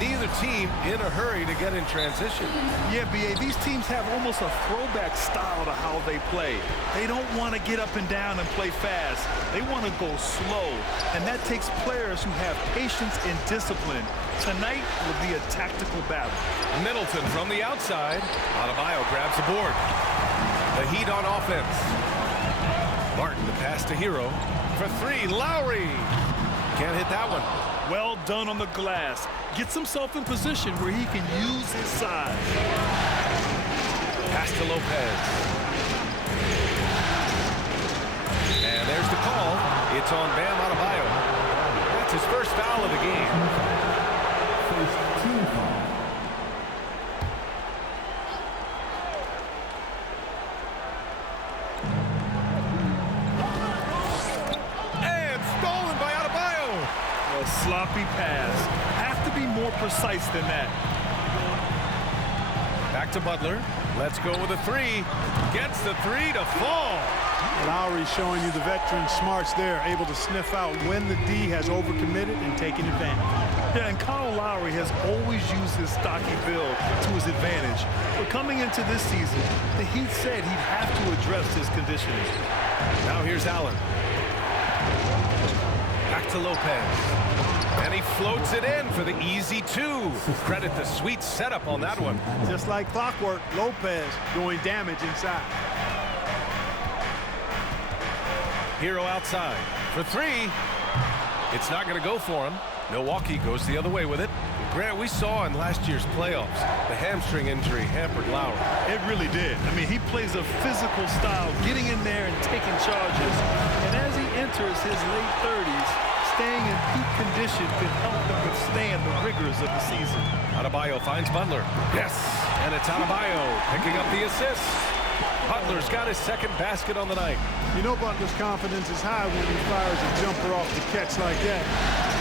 neither team in a hurry to get in transition. Yeah, B.A., these teams have almost a throwback style to how they play. They don't want to get up and down and play fast. They want to go slow, and that takes players who have patience and discipline. Tonight will be a tactical battle. Middleton from the outside. Adebayo grabs the board. The Heat on offense. Martin to pass to Hero. For three, Lowry. Can't hit that one. Well done on the glass. Gets himself in position where he can use his size. Pass to Lopez. And there's the call. It's on Bam Adebayo. That's his first foul of the game. First team foul. A sloppy pass. Have to be more precise than that. Back to Butler. Let's go with a three. Gets the three to fall. Lowry showing you the veteran smarts there, able to sniff out when the D has overcommitted and taking advantage. Yeah, and Kyle Lowry has always used his stocky build to his advantage. But coming into this season, the Heat said he'd have to address his conditioning. Now here's Allen. Back to Lopez. And he floats it in for the easy two. Credit the sweet setup on that one. Just like clockwork, Lopez doing damage inside. Hero outside for three. It's not going to go for him. Milwaukee goes the other way with it. Grant, we saw in last year's playoffs, the hamstring injury hampered Lowry. It really did. I mean, he plays a physical style, getting in there and taking charges. And as he enters his late 30s, staying in peak condition can help him withstand the rigors of the season. Adebayo finds Butler. Yes, and it's Adebayo picking up the assist. Butler's got his second basket on the night. You know Butler's confidence is high when he fires a jumper off the catch like that.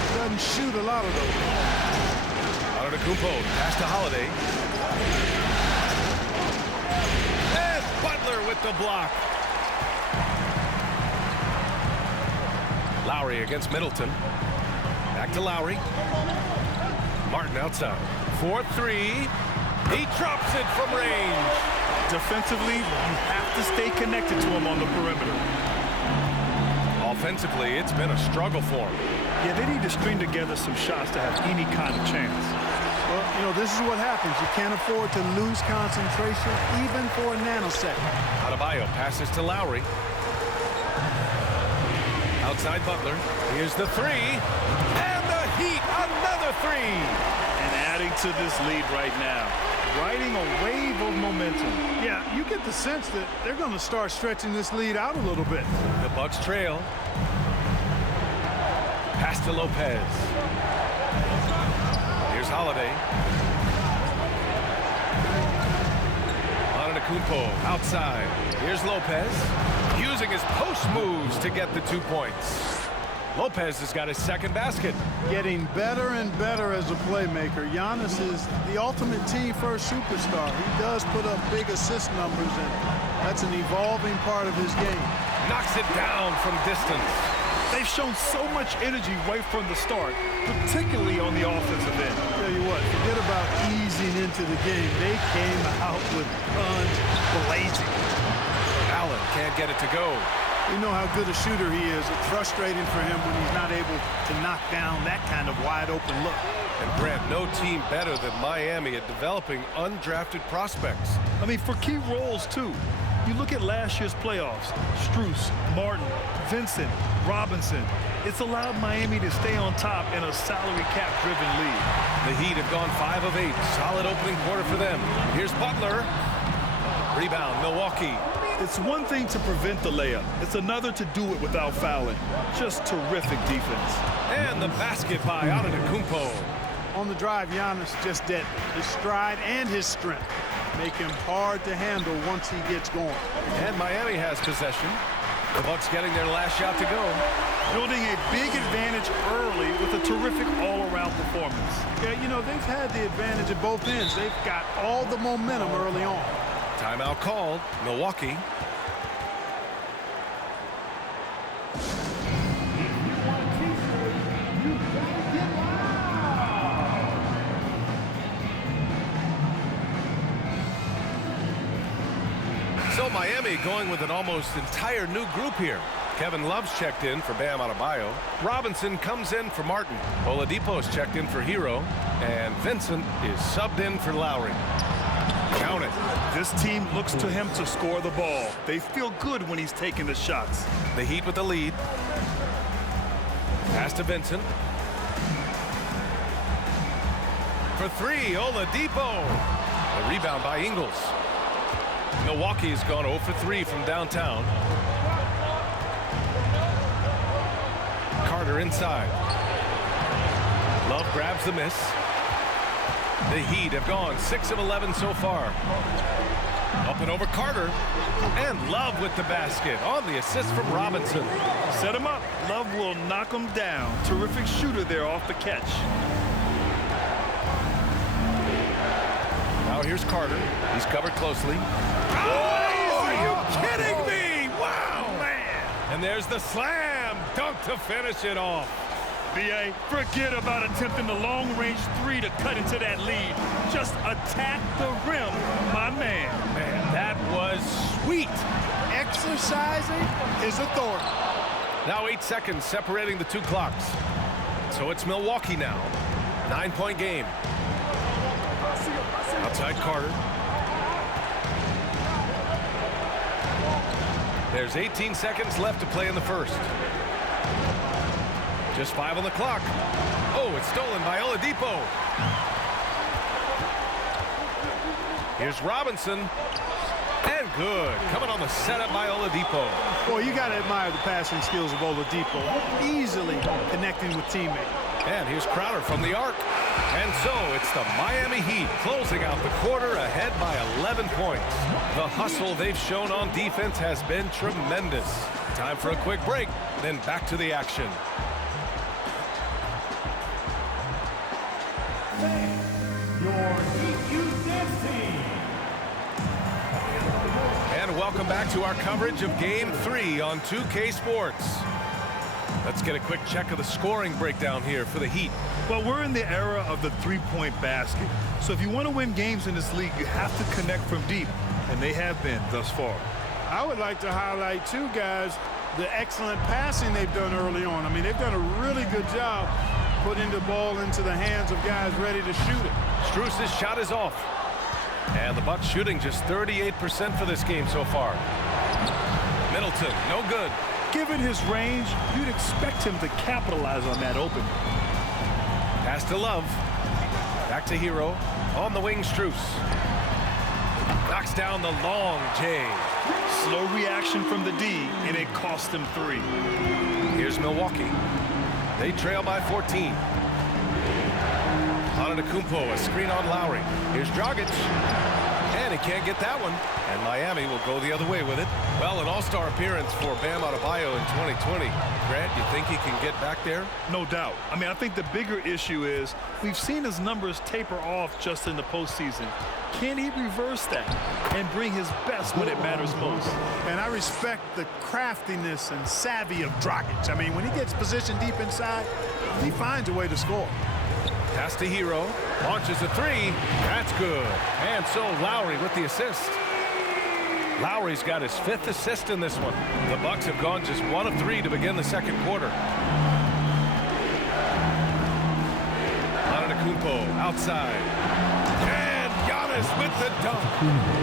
He doesn't shoot a lot of those. Antetokounmpo pass to Holiday. And Butler with the block. Lowry against Middleton. Back to Lowry. Martin outside. 4-3. He drops it from range. Defensively, you have to stay connected to him on the perimeter. Offensively, it's been a struggle for him. Yeah, they need to string together some shots to have any kind of chance. Well, you know, this is what happens. You can't afford to lose concentration even for a nanosecond. Adebayo passes to Lowry. Outside Butler. Here's the three. And the Heat, another three. And adding to this lead right now. Riding a wave of momentum. Yeah, you get the sense that they're going to start stretching this lead out a little bit. The Bucks trail. Pass to Lopez. Here's Holiday. Antetokounmpo outside. Here's Lopez. Using his post moves to get the 2 points. Lopez has got his second basket. Getting better and better as a playmaker. Giannis is the ultimate team-first superstar. He does put up big assist numbers, and that's an evolving part of his game. Knocks it down from distance. They've shown so much energy right from the start, particularly on the offensive end. Tell you what, forget about easing into the game. They came out with guns blazing. Allen can't get it to go. You know how good a shooter he is. It's frustrating for him when he's not able to knock down that kind of wide-open look. And Grant, no team better than Miami at developing undrafted prospects. I mean, for key roles, too. You look at last year's playoffs. Strus, Martin, Vincent, Robinson. It's allowed Miami to stay on top in a salary cap-driven league. The Heat have gone 5 of 8. Solid opening quarter for them. Here's Butler. Rebound, Milwaukee. It's one thing to prevent the layup. It's another to do it without fouling. Just terrific defense. And the basket by Antetokounmpo. On the drive, Giannis just dead. His stride and his strength make him hard to handle once he gets going. And Miami has possession. The Bucks getting their last shot to go. Building a big advantage early with a terrific all-around performance. Yeah, you know, they've had the advantage at both ends. They've got all the momentum early on. Timeout called. Milwaukee. Miami going with an almost entire new group here. Kevin Love's checked in for Bam Adebayo. Robinson comes in for Martin. Oladipo's checked in for Hero. And Vincent is subbed in for Lowry. Count it. This team looks to him to score the ball. They feel good when he's taking the shots. The Heat with the lead. Pass to Vincent. For three, Oladipo. The rebound by Ingles. Milwaukee's gone 0 for 3 from downtown. Carter inside. Love grabs the miss. The Heat have gone 6 of 11 so far. Up and over Carter. And Love with the basket on the assist from Robinson. Set him up. Love will knock him down. Terrific shooter there off the catch. Now here's Carter. He's covered closely. Oh, are you kidding me? Wow, man. And there's the slam dunk to finish it off. B.A., forget about attempting the long-range three to cut into that lead. Just attack the rim, my man. Man, that was sweet. Exercising his authority. Now 8 seconds separating the two clocks. So it's Milwaukee now. 9-point game. Outside Carter. There's 18 seconds left to play in the first. Just 5 on the clock. Oh, it's stolen by Oladipo. Here's Robinson. And good. Coming on the setup by Oladipo. Boy, you got to admire the passing skills of Oladipo. Easily connecting with teammates. And here's Crowder from the arc. And so it's the Miami Heat closing out the quarter ahead by 11 points. The hustle they've shown on defense has been tremendous. Time for a quick break, then back to the action. Your Heat Youth Dance Team. And welcome back to our coverage of Game 3 on 2K Sports. Let's get a quick check of the scoring breakdown here for the Heat. Well, we're in the era of the three-point basket. So if you want to win games in this league, you have to connect from deep. And they have been thus far. I would like to highlight, too, guys, the excellent passing they've done early on. I mean, they've done a really good job putting the ball into the hands of guys ready to shoot it. Strus's shot is off. And the Bucks shooting just 38% for this game so far. Middleton, no good. Given his range, you'd expect him to capitalize on that opening. Pass to Love. Back to Hero. On the wing, Strus. Knocks down the long J. Slow reaction from the D, and it cost him 3. Here's Milwaukee. They trail by 14. Antetokounmpo, a screen on Lowry. Here's Dragic. And he can't get that one. And Miami will go the other way with it. Well, an all-star appearance for Bam Adebayo in 2020. Grant, you think he can get back there? No doubt. I mean, I think the bigger issue is we've seen his numbers taper off just in the postseason. Can he reverse that and bring his best when it matters most? And I respect the craftiness and savvy of Dragic. I mean, when he gets positioned deep inside, he finds a way to score. Pass to Hero. Launches a 3. That's good. And so Lowry with the assist. Lowry's got his 5th assist in this one. The Bucks have gone just 1 of 3 to begin the second quarter. Antetokounmpo outside. And Giannis with the dunk.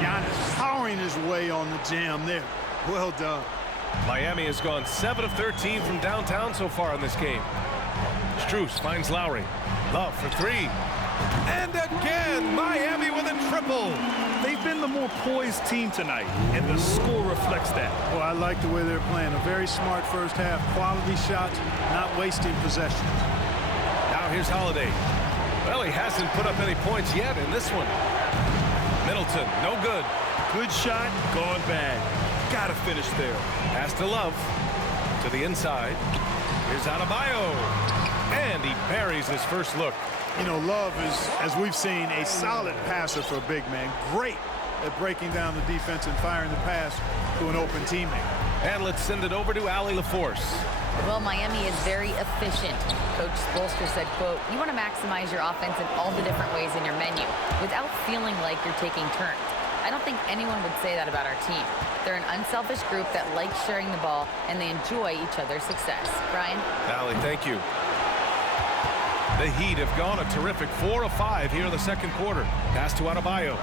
Giannis powering his way on the jam there. Well done. Miami has gone 7 of 13 from downtown so far in this game. Strus finds Lowry. Love for 3. And again, Miami with a triple. They've been the more poised team tonight, and the score reflects that. Well, I like the way they're playing. A very smart first half. Quality shots, not wasting possession. Now here's Holiday. Well, he hasn't put up any points yet in this one. Middleton, no good. Good shot, gone bad. Gotta finish there. Pass to Love. To the inside. Here's Adebayo. And he buries his first look. You know, Love is, as we've seen, a solid passer for a big man. Great at breaking down the defense and firing the pass to an open teammate. And let's send it over to Allie LaForce. Well, Miami is very efficient. Coach Spoelstra said, quote, you want to maximize your offense in all the different ways in your menu without feeling like you're taking turns. I don't think anyone would say that about our team. They're an unselfish group that likes sharing the ball, and they enjoy each other's success. Brian? Allie, thank you. The Heat have gone a terrific 4 of 5 here in the second quarter. Pass to Adebayo.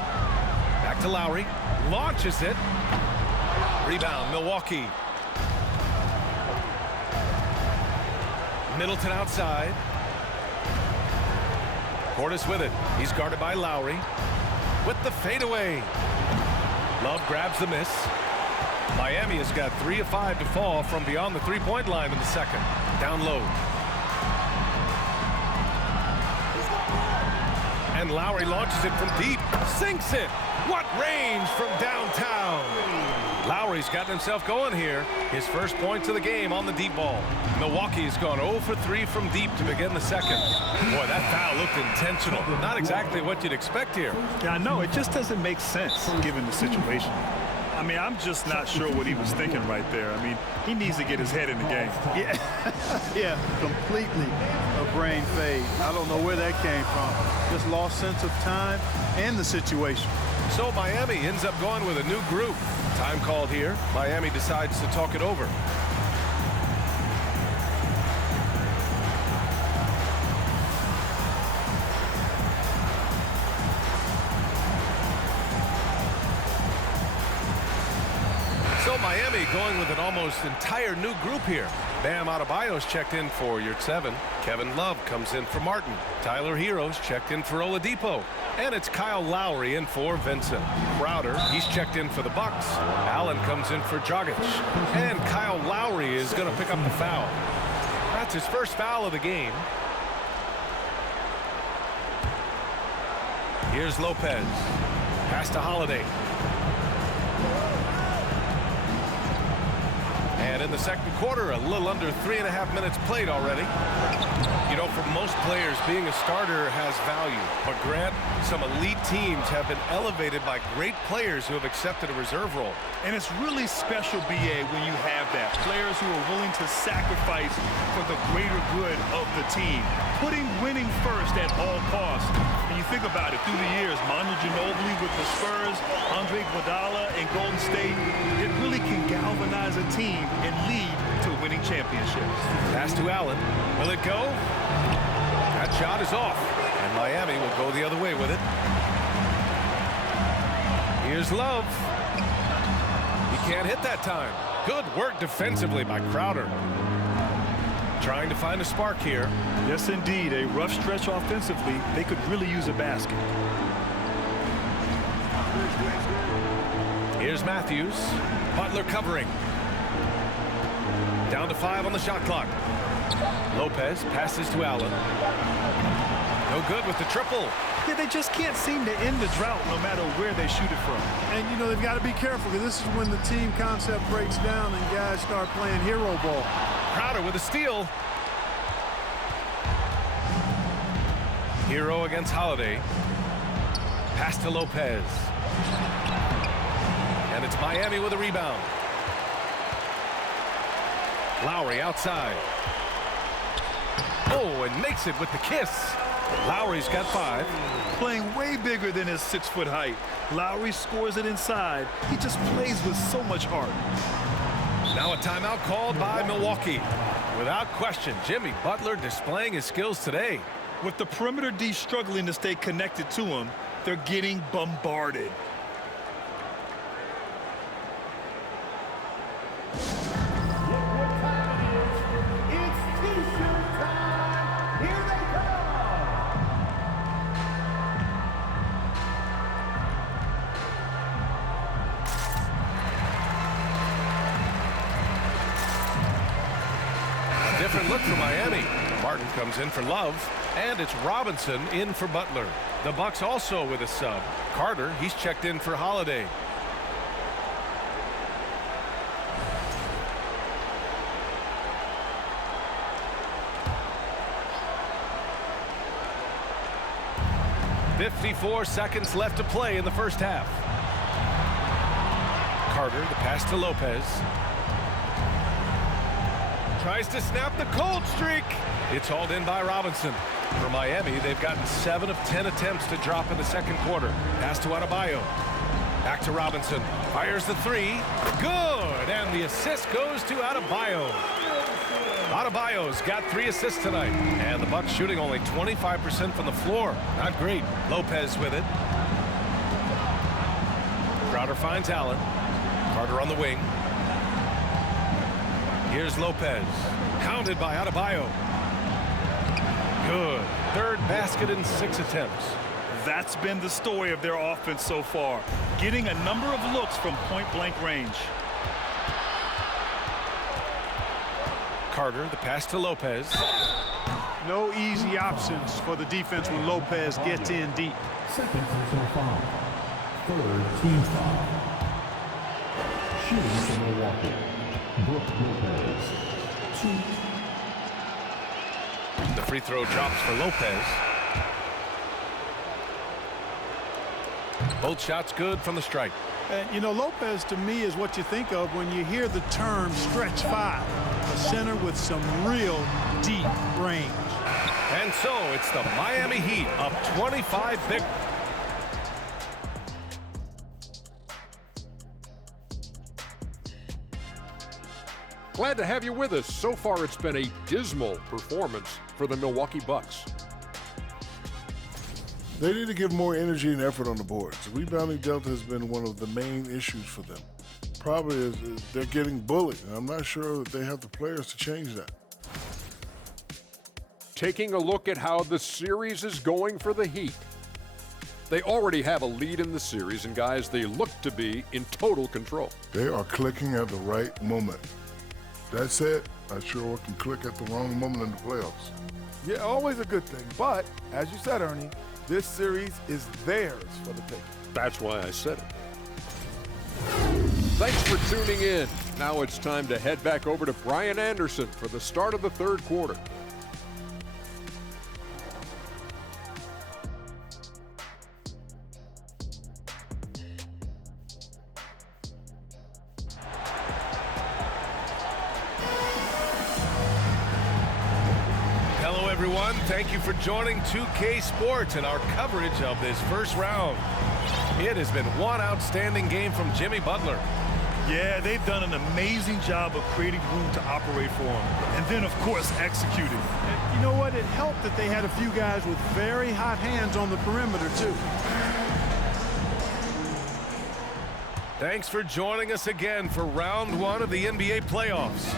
Back to Lowry. Launches it. Rebound, Milwaukee. Middleton outside. Portis with it. He's guarded by Lowry. With the fadeaway. Love grabs the miss. Miami has got 3 of 5 to fall from beyond the three-point line in the second. Down low. And Lowry launches it from deep. Sinks it. What range from downtown. Lowry's gotten himself going here. His first points of the game on the deep ball. Milwaukee's gone 0 for 3 from deep to begin the second. Boy, that foul looked intentional. Not exactly what you'd expect here. Yeah, I know. It just doesn't make sense given the situation. I mean, I'm just not sure what he was thinking right there. I mean, he needs to get his head in the game. Yeah, completely a brain fade. I don't know where that came from. Just lost sense of time and the situation. So Miami ends up going with a new group. Time called here. Miami decides to talk it over. So Miami going with an almost entire new group here. Bam Adebayo's checked in for Yurtseven. Kevin Love comes in for Martin. Tyler Hero's checked in for Oladipo. And it's Kyle Lowry in for Vincent. Crowder, he's checked in for the Bucks. Allen comes in for Dragic. And Kyle Lowry is going to pick up the foul. That's his first foul of the game. Here's Lopez. Pass to Holiday. And in the second quarter, a little under 3.5 minutes played already. You know, for most players, being a starter has value. But Grant, some elite teams have been elevated by great players who have accepted a reserve role. And it's really special, B.A., when you have that. Players who are willing to sacrifice for the greater good of the team. Putting winning first at all costs. And you think about it, through the years, Manu Ginobili with the Spurs, Andre Iguodala in Golden State, it really can galvanize a team and lead to winning championships. Pass to Allen. Will it go? That shot is off. And Miami will go the other way with it. Here's Love. He can't hit that time. Good work defensively by Crowder. Trying to find a spark here. Yes, indeed. A rough stretch offensively. They could really use a basket. Here's Matthews. Butler covering. Down to 5 on the shot clock. Lopez passes to Allen. No good with the triple. Yeah, they just can't seem to end the drought no matter where they shoot it from. And, you know, they've got to be careful because this is when the team concept breaks down and guys start playing hero ball. Crowder with a steal. Hero against Holiday. Pass to Lopez. And it's Miami with a rebound. Lowry outside. Oh, and makes it with the kiss. Lowry's got 5. Playing way bigger than his 6-foot height. Lowry scores it inside. He just plays with so much heart. Now a timeout called by Milwaukee. Without question, Jimmy Butler displaying his skills today. With the perimeter D struggling to stay connected to him, they're getting bombarded. Different look for Miami. Martin comes in for Love, and it's Robinson in for Butler. The Bucks also with a sub. Carter, he's checked in for Holiday. "54 seconds left to play in the first half." Carter, the pass to Lopez. Tries to snap the cold streak. It's hauled in by Robinson. For Miami, they've gotten 7 of 10 attempts to drop in the second quarter. Pass to Adebayo. Back to Robinson. Fires the three. Good. And the assist goes to Adebayo. Adebayo's got 3 assists tonight. And the Bucks shooting only 25% from the floor. Not great. Lopez with it. Crowder finds Allen. Carter on the wing. Here's Lopez. Counted by Adebayo. Good. 3rd basket in 6 attempts. That's been the story of their offense so far, getting a number of looks from point-blank range. Carter, the pass to Lopez. No easy options for the defense when Lopez gets in deep. Second personal foul. 3rd team foul. Shooting for Milwaukee, Brook Lopez. 2. The free throw drops for Lopez. Both shots good from the stripe. And, you know, Lopez to me is what you think of when you hear the term stretch 5. A center with some real deep range. And so it's the Miami Heat up 25 big. Glad to have you with us. So far, it's been a dismal performance for the Milwaukee Bucks. They need to give more energy and effort on the boards. The rebounding delta has been one of the main issues for them. Probably is they're getting bullied, and I'm not sure that they have the players to change that. Taking a look at how the series is going for the Heat. They already have a lead in the series, and guys, they look to be in total control. They are clicking at the right moment. That said, I sure can click at the wrong moment in the playoffs. Yeah, always a good thing. But, as you said, Ernie, this series is theirs for the taking. That's why I said it. Thanks for tuning in. Now it's time to head back over to Brian Anderson for the start of the 3rd quarter. Hello, everyone. Thank you for joining 2K Sports and our coverage of this first round. It has been one outstanding game from Jimmy Butler. Yeah, they've done an amazing job of creating room to operate for him. And then, of course, executing. And you know what? It helped that they had a few guys with very hot hands on the perimeter, too. Thanks for joining us again for round 1 of the NBA playoffs.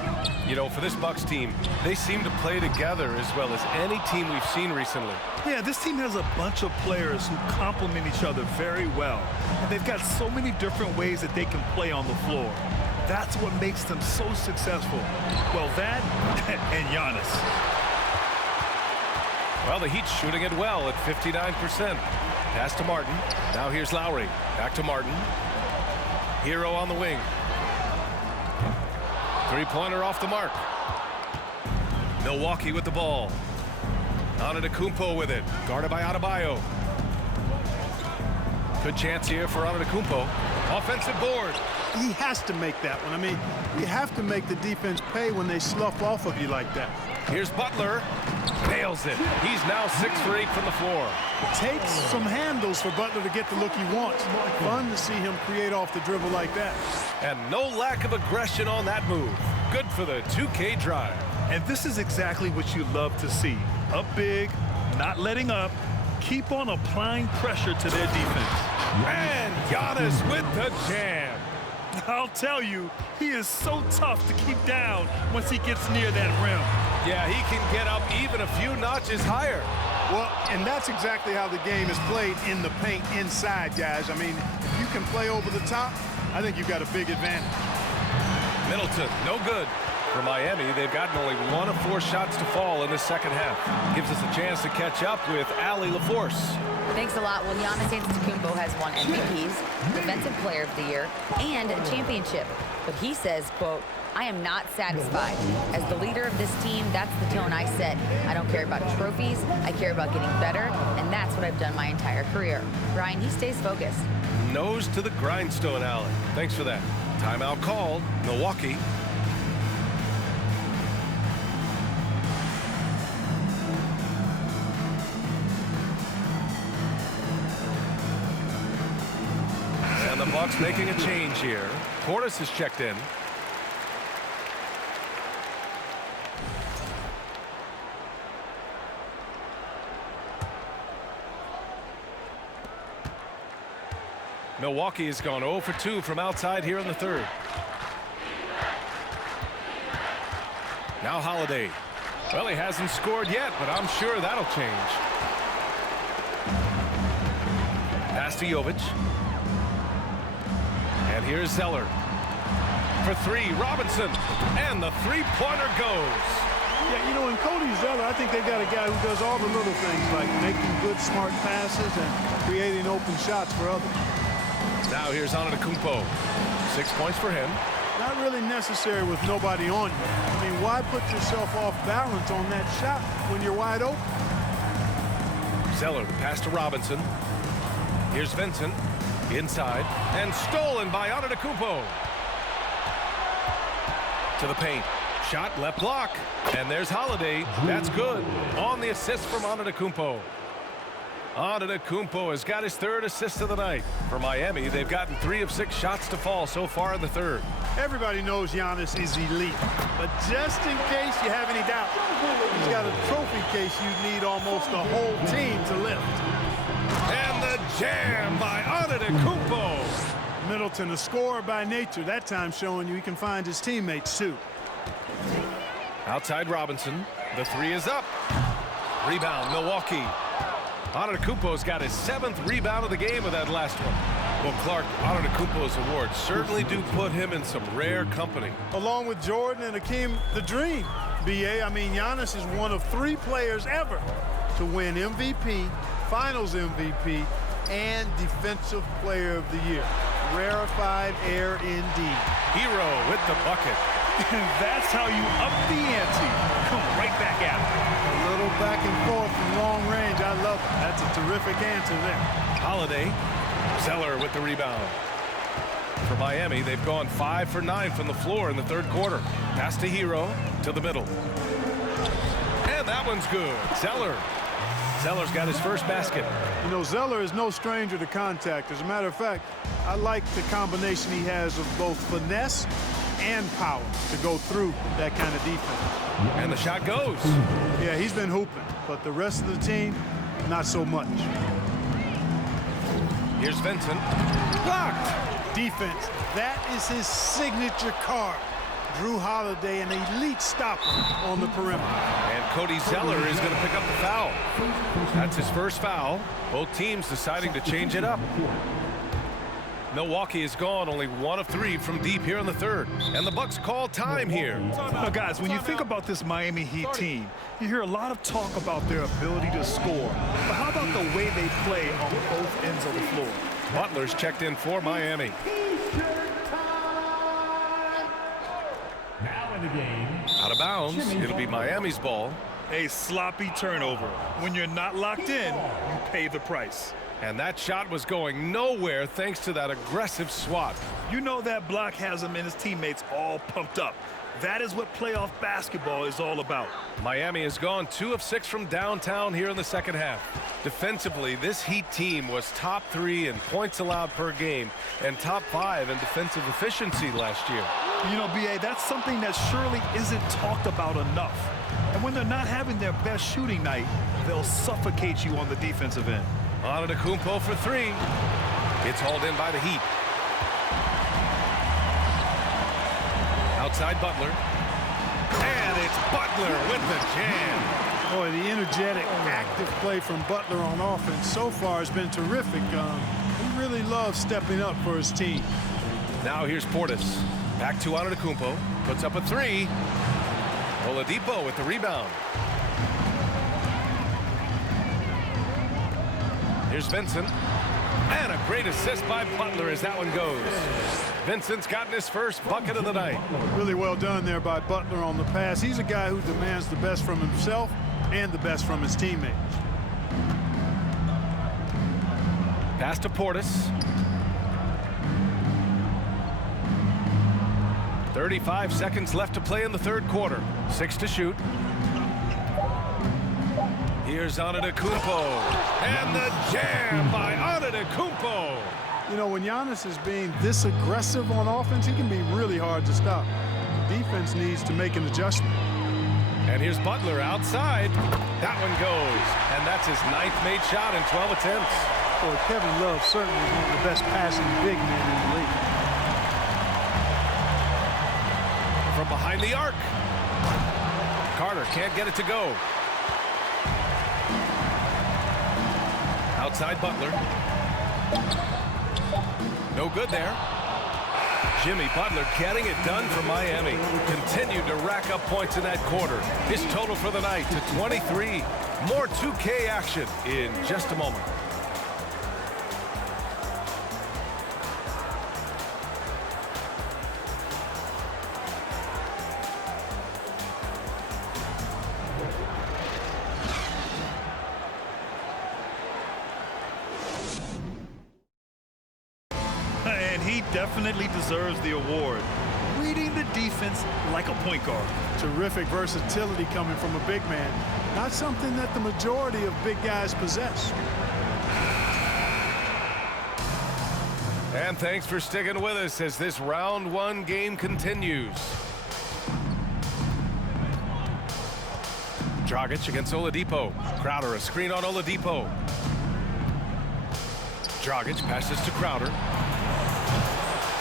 You know, for this Bucks team, they seem to play together as well as any team we've seen recently. Yeah, this team has a bunch of players who complement each other very well. And they've got so many different ways that they can play on the floor. That's what makes them so successful. Well, that and Giannis. Well, the Heat's shooting it well at 59%. Pass to Martin. Now here's Lowry. Back to Martin. Hero on the wing. Three-pointer off the mark. Milwaukee with the ball. Antetokounmpo with it. Guarded by Adebayo. Good chance here for Antetokounmpo. Offensive board. He has to make that one. I mean, you have to make the defense pay when they slough off of you like that. Here's Butler. Nails it. He's now 6 for 8 from the floor. It takes some handles for Butler to get the look he wants. Fun to see him create off the dribble like that. And no lack of aggression on that move. Good for the 2K drive. And this is exactly what you love to see. Up big, not letting up, keep on applying pressure to their defense. And Giannis with the jam. I'll tell you, he is so tough to keep down once he gets near that rim. Yeah, he can get up even a few notches higher. Well, and that's exactly how the game is played in the paint inside, guys. I mean, if you can play over the top, I think you've got a big advantage. Middleton, no good. For Miami, they've gotten only 1 of 4 shots to fall in the second half. Gives us a chance to catch up with Allie LaForce. Thanks a lot. Well, Giannis Antetokounmpo has won MVPs, Defensive Player of the Year, and a championship. But he says, quote, I am not satisfied. As the leader of this team, that's the tone I set. I don't care about trophies. I care about getting better, and that's what I've done my entire career. Brian, he stays focused. Nose to the grindstone, Allie. Thanks for that. Timeout called. Milwaukee. And the the Bucks making a change here. Portis is checked in. Milwaukee has gone 0 for 2 from outside here in the third. Now Holiday. Well, he hasn't scored yet, but I'm sure that'll change. Pass to Jovic. And here's Zeller. For three, Robinson. And the three-pointer goes. Yeah, you know, in Cody Zeller, I think they've got a guy who does all the little things like making good, smart passes and creating open shots for others. Now here's Antetokounmpo. 6 points for him. Not really necessary with nobody on you. I mean, why put yourself off balance on that shot when you're wide open? Zeller, the pass to Robinson. Here's Vincent. Inside. And stolen by Antetokounmpo. To the paint. Shot, left block. And there's Holiday. That's good. On the assist from Antetokounmpo. Antetokounmpo has got his third assist of the night. For Miami, they've gotten 3 of 6 shots to fall so far in the third. Everybody knows Giannis is elite, but just in case you have any doubt, he's got a trophy case you need almost the whole team to lift. And the jam by Antetokounmpo. Middleton, a scorer by nature, that time showing you he can find his teammates too. Outside Robinson. The three is up. Rebound, Milwaukee. Antetokounmpo's got his 7th rebound of the game with that last one. Well, Clark, Antetokounmpo's awards certainly do put him in some rare company. Along with Jordan and Hakeem, the dream. BA, I mean, Giannis is one of 3 players ever to win MVP, Finals MVP, and Defensive Player of the Year. Rarefied air indeed. Hero with the bucket. And that's how you up the ante. Come right back at it. A little back and forth from long range. I love it. That's a terrific answer there. Holiday. Zeller with the rebound. For Miami, they've gone 5 for 9 from the floor in the third quarter. Pass to Hero to the middle. And that one's good. Zeller. Zeller's got his first basket. You know, Zeller is no stranger to contact. As a matter of fact, I like the combination he has of both finesse and power to go through that kind of defense. And the shot goes. Yeah, he's been hooping, but the rest of the team, not so much. Here's Vincent. Blocked. Defense, that is his signature card. Drew Holiday, an elite stopper on the perimeter. And Cody Zeller is going to pick up the foul. That's his first foul. Both teams deciding to change it up. Milwaukee is gone only 1 of 3 from deep here in the third. And the Bucks call time here. Now, guys, when you think about this Miami Heat team, you hear a lot of talk about their ability to score. But how about the way they play on both ends of the floor? Butler's checked in for Miami. Now in the game. Out of bounds. It'll be Miami's ball. A sloppy turnover. When you're not locked in, you pay the price. And that shot was going nowhere thanks to that aggressive swat. You know that block has him and his teammates all pumped up. That is what playoff basketball is all about. Miami has gone 2 of 6 from downtown here in the second half. Defensively, this Heat team was top 3 in points allowed per game and top 5 in defensive efficiency last year. You know, BA, that's something that surely isn't talked about enough. And when they're not having their best shooting night, they'll suffocate you on the defensive end. Antetokounmpo for 3. It's hauled in by the Heat. Outside Butler. And it's Butler with the jam. Boy, the energetic, active play from Butler on offense so far has been terrific. He really loves stepping up for his team. Now here's Portis. Back to Antetokounmpo. Puts up a 3. Oladipo with the rebound. Here's Vincent. And a great assist by Butler as that one goes. Vincent's gotten his first bucket of the night. Really well done there by Butler on the pass. He's a guy who demands the best from himself and the best from his teammates. Pass to Portis. 35 seconds left to play in the third quarter. 6 to shoot. Here's Antetokounmpo. And the jam by Antetokounmpo. You know, when Giannis is being this aggressive on offense, he can be really hard to stop. Defense needs to make an adjustment. And here's Butler outside. That one goes. And that's his 9th made shot in 12 attempts. Boy, Kevin Love certainly is one of the best passing big men in the league. From behind the arc. Carter can't get it to go. Outside Butler. No good there. Jimmy Butler getting it done for Miami. Continued to rack up points in that quarter. His total for the night to 23. More 2K action in just a moment. And he definitely deserves the award. Reading the defense like a point guard. Terrific versatility coming from a big man. Not something that the majority of big guys possess. And thanks for sticking with us as this round 1 game continues. Dragic against Oladipo. Crowder a screen on Oladipo. Dragic passes to Crowder.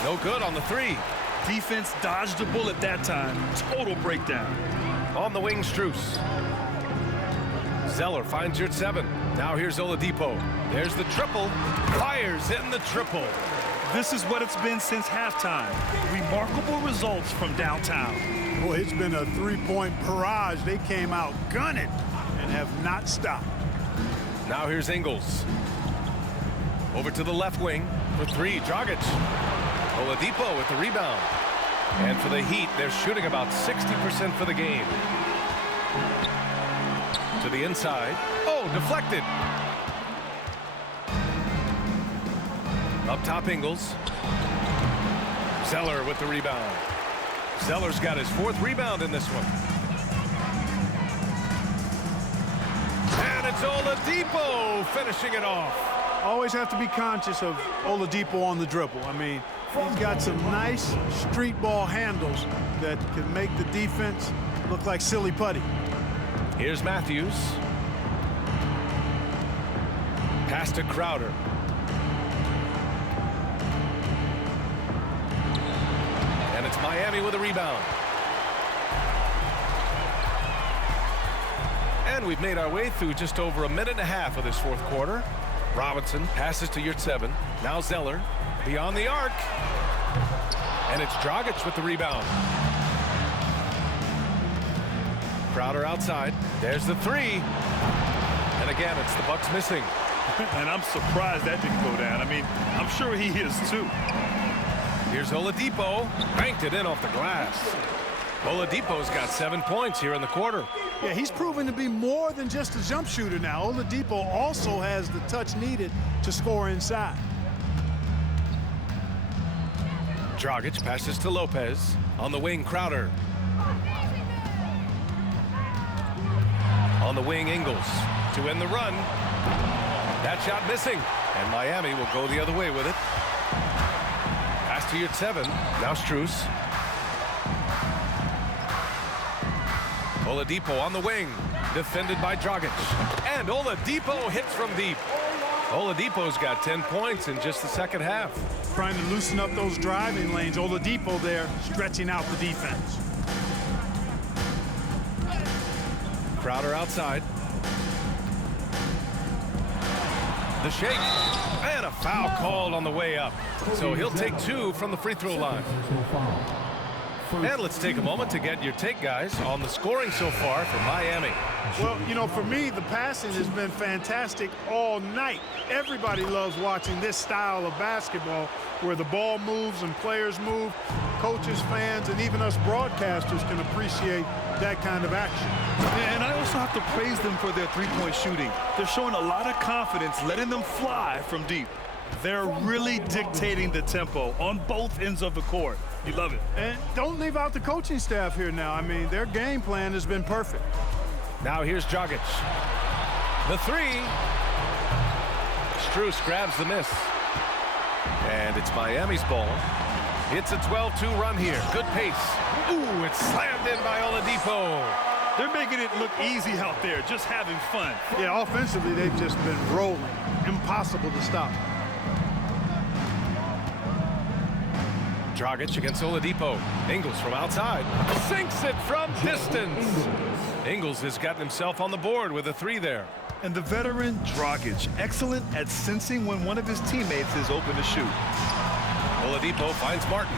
No good on the 3. Defense dodged the bullet that time. Total breakdown. On the wing, Strus. Zeller finds your 7. Now here's Oladipo. There's the triple. Fires in the triple. This is what it's been since halftime. Remarkable results from downtown. Boy, it's been a three-point barrage. They came out gunning and have not stopped. Now here's Ingles. Over to the left wing for 3. Dragic. Oladipo with the rebound. And for the Heat, they're shooting about 60% for the game. To the inside. Oh, deflected. Up top, Ingles. Zeller with the rebound. Zeller's got his 4th rebound in this one. And it's Oladipo finishing it off. Always have to be conscious of Oladipo on the dribble. I mean, he's got some nice street ball handles that can make the defense look like silly putty. Here's Matthews. Pass to Crowder. And it's Miami with a rebound. And we've made our way through just over a minute and a half of this 4th quarter. Robinson passes to Yurtseven. Now Zeller beyond the arc. And it's Dragic with the rebound. Crowder outside. There's the 3. And again, it's the Bucks missing. And I'm surprised that didn't go down. I mean, I'm sure he is too. Here's Oladipo. Banked it in off the glass. Oladipo's got 7 points here in the quarter. Yeah, he's proven to be more than just a jump shooter now. Oladipo also has the touch needed to score inside. Dragic passes to Lopez. On the wing, Crowder. On the wing, Ingles to end the run. That shot missing. And Miami will go the other way with it. Pass to Yurtseven. Now Strus. Oladipo on the wing. Defended by Dragic. And Oladipo hits from deep. Oladipo's got 10 points in just the second half. Trying to loosen up those driving lanes. Oladipo there stretching out the defense. Crowder outside. The shake. And a foul called on the way up. So he'll take 2 from the free throw line. And let's take a moment to get your take, guys, on the scoring so far for Miami. Well, you know, for me, the passing has been fantastic all night. Everybody loves watching this style of basketball where the ball moves and players move. Coaches, fans, and even us broadcasters can appreciate that kind of action. And I also have to praise them for their three-point shooting. They're showing a lot of confidence, letting them fly from deep. They're really dictating the tempo on both ends of the court. You love it. And don't leave out the coaching staff here now. I mean, their game plan has been perfect. Now here's Dragic. The 3. Strus grabs the miss. And it's Miami's ball. It's a 12-2 run here. Good pace. Ooh, it's slammed in by Oladipo. They're making it look easy out there, just having fun. Yeah, offensively, they've just been rolling. Impossible to stop. Dragic against Oladipo. Ingles from outside. Sinks it from distance. Ingles has gotten himself on the board with a 3 there. And the veteran Dragic, excellent at sensing when one of his teammates is open to shoot. Oladipo finds Martin.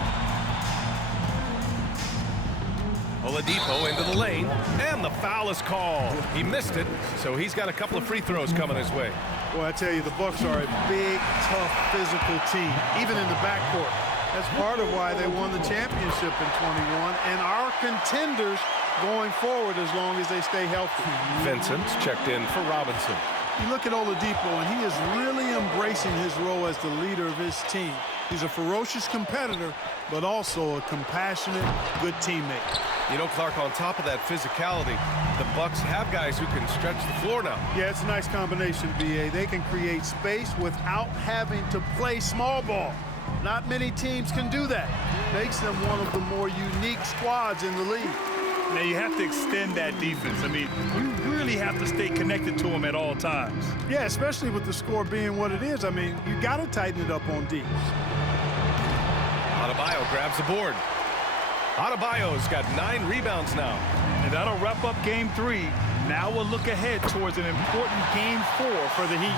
Oladipo into the lane, and the foul is called. He missed it, so he's got a couple of free throws coming his way. Boy, I tell you, the Bucks are a big, tough, physical team, even in the backcourt. That's part of why they won the championship in 21 and are contenders going forward as long as they stay healthy. Vincent's checked in for Robinson. You look at Oladipo, and he is really embracing his role as the leader of his team. He's a ferocious competitor, but also a compassionate, good teammate. You know, Clark, on top of that physicality, the Bucks have guys who can stretch the floor now. Yeah, it's a nice combination, B.A. They can create space without having to play small ball. Not many teams can do that. Makes them one of the more unique squads in the league. Now, you have to extend that defense. I mean, you really have to stay connected to them at all times. Yeah, especially with the score being what it is. I mean, you got to tighten it up on D. Adebayo grabs the board. Adebayo's got 9 rebounds now. And that'll wrap up game 3. Now we'll look ahead towards an important game 4 for the Heat.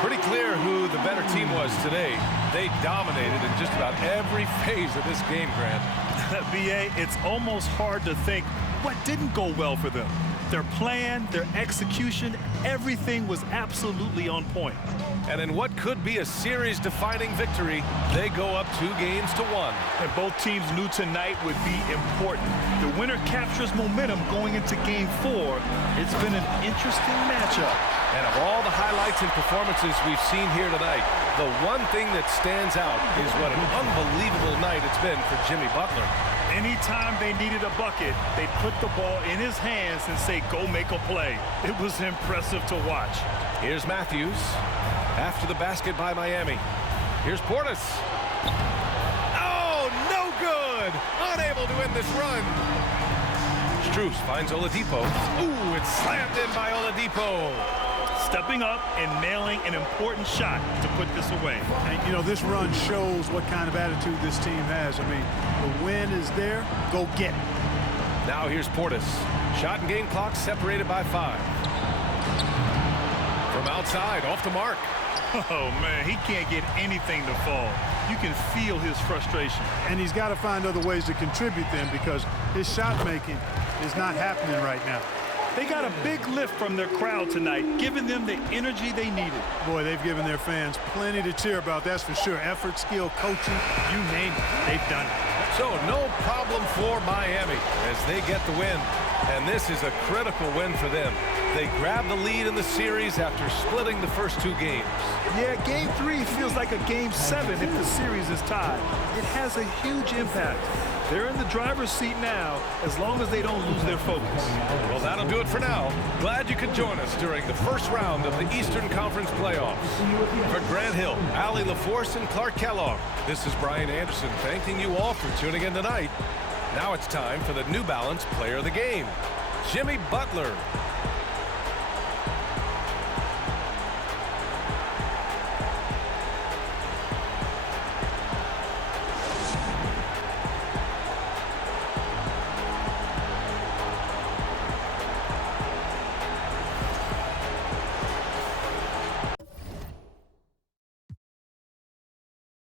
Pretty clear who the better team was today. They dominated in just about every phase of this game, Grant. B.A., it's almost hard to think what didn't go well for them. Their plan, their execution, everything was absolutely on point. And in what could be a series-defining victory, they go up 2 games to 1. And both teams knew tonight would be important. The winner captures momentum going into game 4. It's been an interesting matchup. And of all the highlights and performances we've seen here tonight, the one thing that stands out is what an unbelievable night it's been for Jimmy Butler. Anytime they needed a bucket, they put the ball in his hands and say, go make a play. It was impressive to watch. Here's Matthews after the basket by Miami. Here's Portis. Oh, no good! Unable to end this run. Strus finds Oladipo. Ooh, it's slammed in by Oladipo. Stepping up and nailing an important shot to put this away. And, you know, this run shows what kind of attitude this team has. I mean, the win is there. Go get it. Now here's Portis. Shot and game clock separated by 5. From outside, off the mark. Oh, man, he can't get anything to fall. You can feel his frustration. And he's got to find other ways to contribute then, because his shot making is not happening right now. They got a big lift from their crowd tonight, giving them the energy they needed. Boy, they've given their fans plenty to cheer about, that's for sure. Effort, skill, coaching, you name it, they've done it. So no problem for Miami as they get the win. And this is a critical win for them. They grab the lead in the series after splitting the first 2 games. Yeah, game 3 feels like a game 7 if the series is tied. It has a huge impact. They're in the driver's seat now as long as they don't lose their focus. Well, that'll do it for now. Glad you could join us during the first round of the Eastern Conference playoffs. For Grant Hill, Allie LaForce, and Clark Kellogg, this is Brian Anderson thanking you all for tuning in tonight. Now it's time for the New Balance Player of the Game, Jimmy Butler.